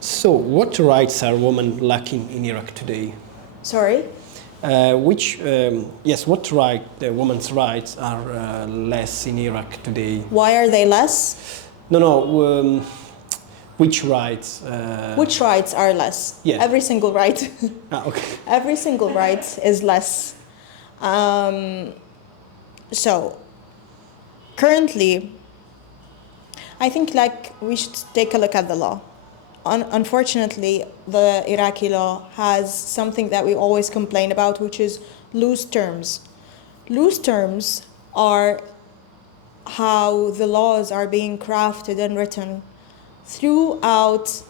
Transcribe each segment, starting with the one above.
So, what rights are women lacking in Iraq today? Sorry? What women's rights are less in Iraq today? Why are they less? No, which rights? Which rights are less? Yeah. Every single right. Okay. Every single right is less. So, currently, I think we should take a look at the law. Unfortunately, the Iraqi law has something that we always complain about, which is loose terms. Loose terms are how the laws are being crafted and written. Throughout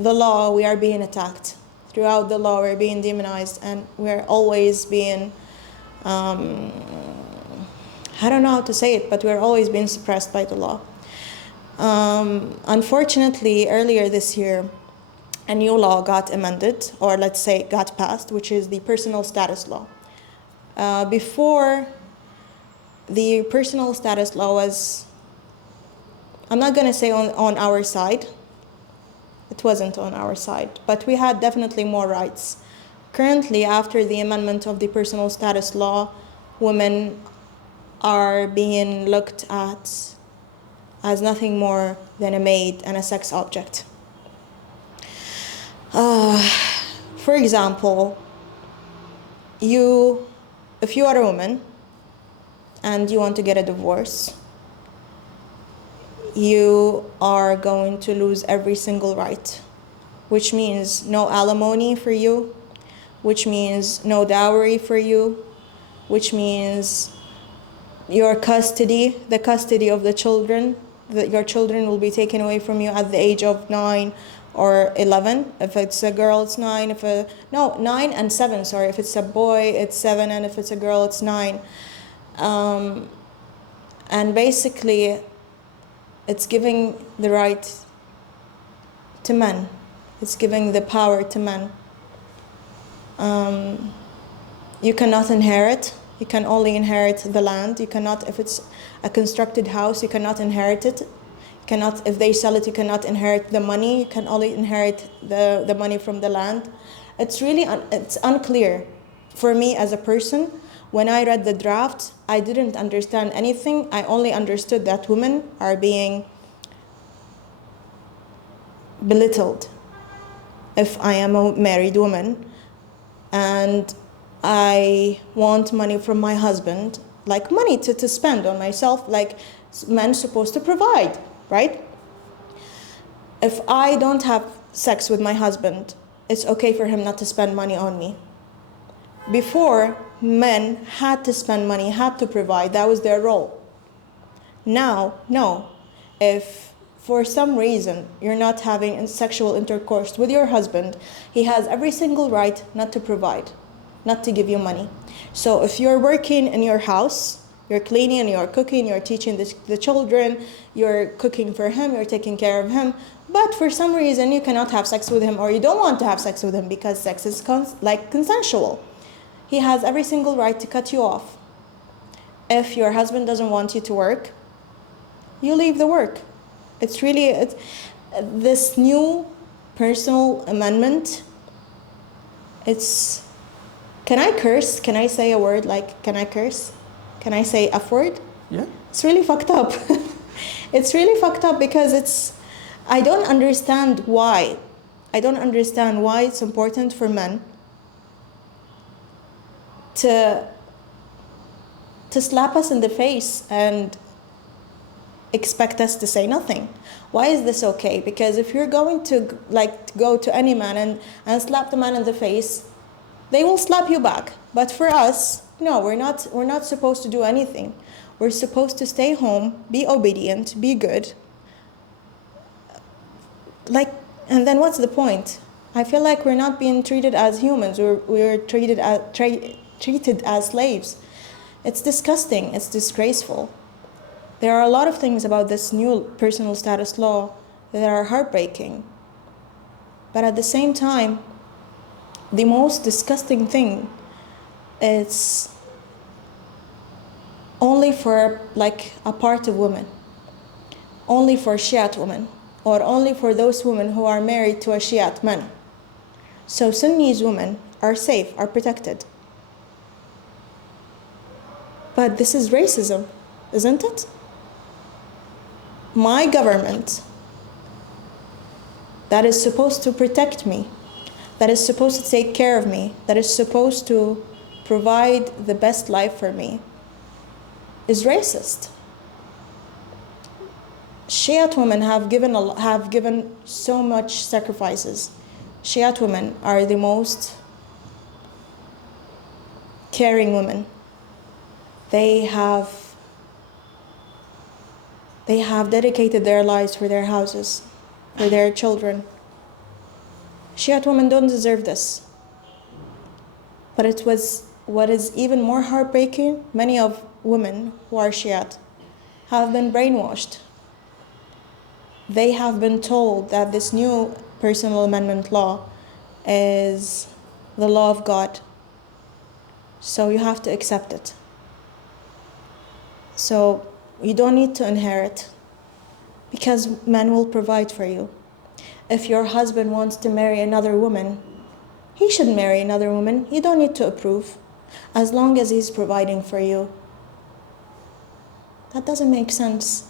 the law, we are being attacked. Throughout the law, we're being demonized, and we're always being, I don't know how to say it, but we're always being suppressed by the law. Unfortunately, earlier this year, a new law got amended, or let's say got passed, which is the personal status law. Before, the personal status law was, I'm not going to say on our side. It wasn't on our side, but we had definitely more rights. Currently, after the amendment of the personal status law, women are being looked at as nothing more than a maid and a sex object. For example, if you are a woman and you want to get a divorce, you are going to lose every single right, which means no alimony for you, which means no dowry for you, which means your custody, the custody of the children, that your children will be taken away from you at the age of 9 or 11. If it's a girl, it's 9. 9 and 7, sorry. If it's a boy, it's 7, and if it's a girl, it's 9. And basically, it's giving the right to men. It's giving the power to men. You cannot inherit. You can only inherit the land. You cannot, if it's a constructed house, you cannot inherit it. You cannot, if they sell it, you cannot inherit the money. You can only inherit the money from the land. It's really, it's unclear for me as a person. When I read the draft, I didn't understand anything. I only understood that women are being belittled. If I am a married woman and I want money from my husband, like money to spend on myself, like men supposed to provide, right? If I don't have sex with my husband, it's okay for him not to spend money on me. Before, men had to spend money, had to provide. That was their role. Now, no. If for some reason you're not having sexual intercourse with your husband, he has every single right not to provide, not to give you money. So if you're working in your house, you're cleaning, you're cooking, you're teaching the children, you're cooking for him, you're taking care of him, but for some reason you cannot have sex with him, or you don't want to have sex with him because sex is consensual. He has every single right to cut you off. If your husband doesn't want you to work, you leave the work. It's this new personal amendment. Can I curse? Can I say a word like, can I curse? Can I say F word? Yeah. It's really fucked up. It's really fucked up because I don't understand why. I don't understand why it's important for men to slap us in the face and expect us to say nothing. Why is this okay? Because if you're going to go to any man and slap the man in the face, they will slap you back. But for us, no, we're not supposed to do anything. We're supposed to stay home, be obedient, be good. And then what's the point? I feel like we're not being treated as humans. We're treated as slaves. It's disgusting. It's disgraceful. There are a lot of things about this new personal status law that are heartbreaking. But at the same time, the most disgusting thing is only for a part of women, only for Shiite women. or only for those women who are married to a Shiite man. So Sunnis women are safe, are protected. But this is racism, isn't it? My government that is supposed to protect me, that is supposed to take care of me, that is supposed to provide the best life for me, is racist. Shiite women have given so much sacrifices. Shiite women are the most caring women. They have dedicated their lives for their houses, for their children. Shiite women don't deserve this. But it was what is even more heartbreaking, many of women who are Shiite have been brainwashed. They have been told that this new personal amendment law is the law of God. So you have to accept it. So you don't need to inherit because men will provide for you. If your husband wants to marry another woman, he should marry another woman. You don't need to approve as long as he's providing for you. That doesn't make sense.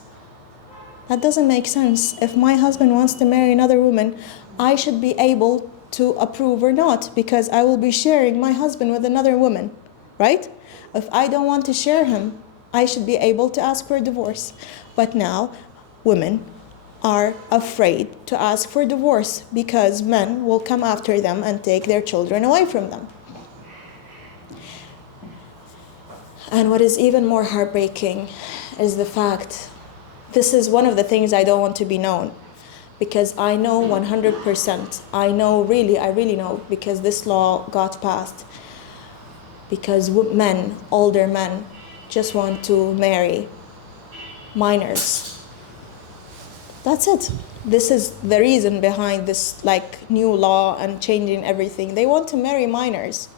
That doesn't make sense. If my husband wants to marry another woman, I should be able to approve or not because I will be sharing my husband with another woman, right? If I don't want to share him, I should be able to ask for a divorce. But now, women are afraid to ask for divorce because men will come after them and take their children away from them. And what is even more heartbreaking is the fact, this is one of the things I don't want to be known, because I know 100%, I really know, because this law got passed, because men, older men, just want to marry minors. That's it. This is the reason behind this new law and changing everything. They want to marry minors.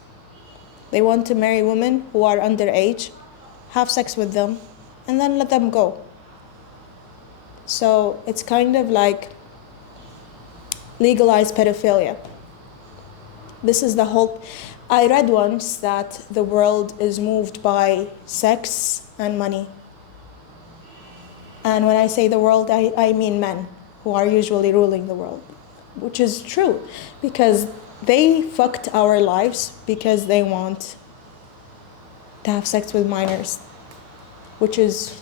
They want to marry women who are underage, have sex with them, and then let them go. So it's kind of like legalized pedophilia. This is the whole... I read once that the world is moved by sex and money. And when I say the world, I mean men, who are usually ruling the world, which is true, because they fucked our lives because they want to have sex with minors, which is,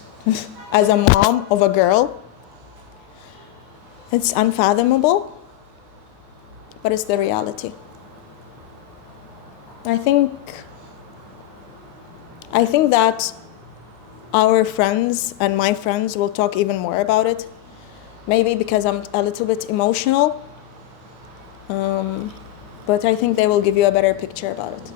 as a mom of a girl, it's unfathomable, but it's the reality. I think that our friends and my friends will talk even more about it, maybe because I'm a little bit emotional, but I think they will give you a better picture about it.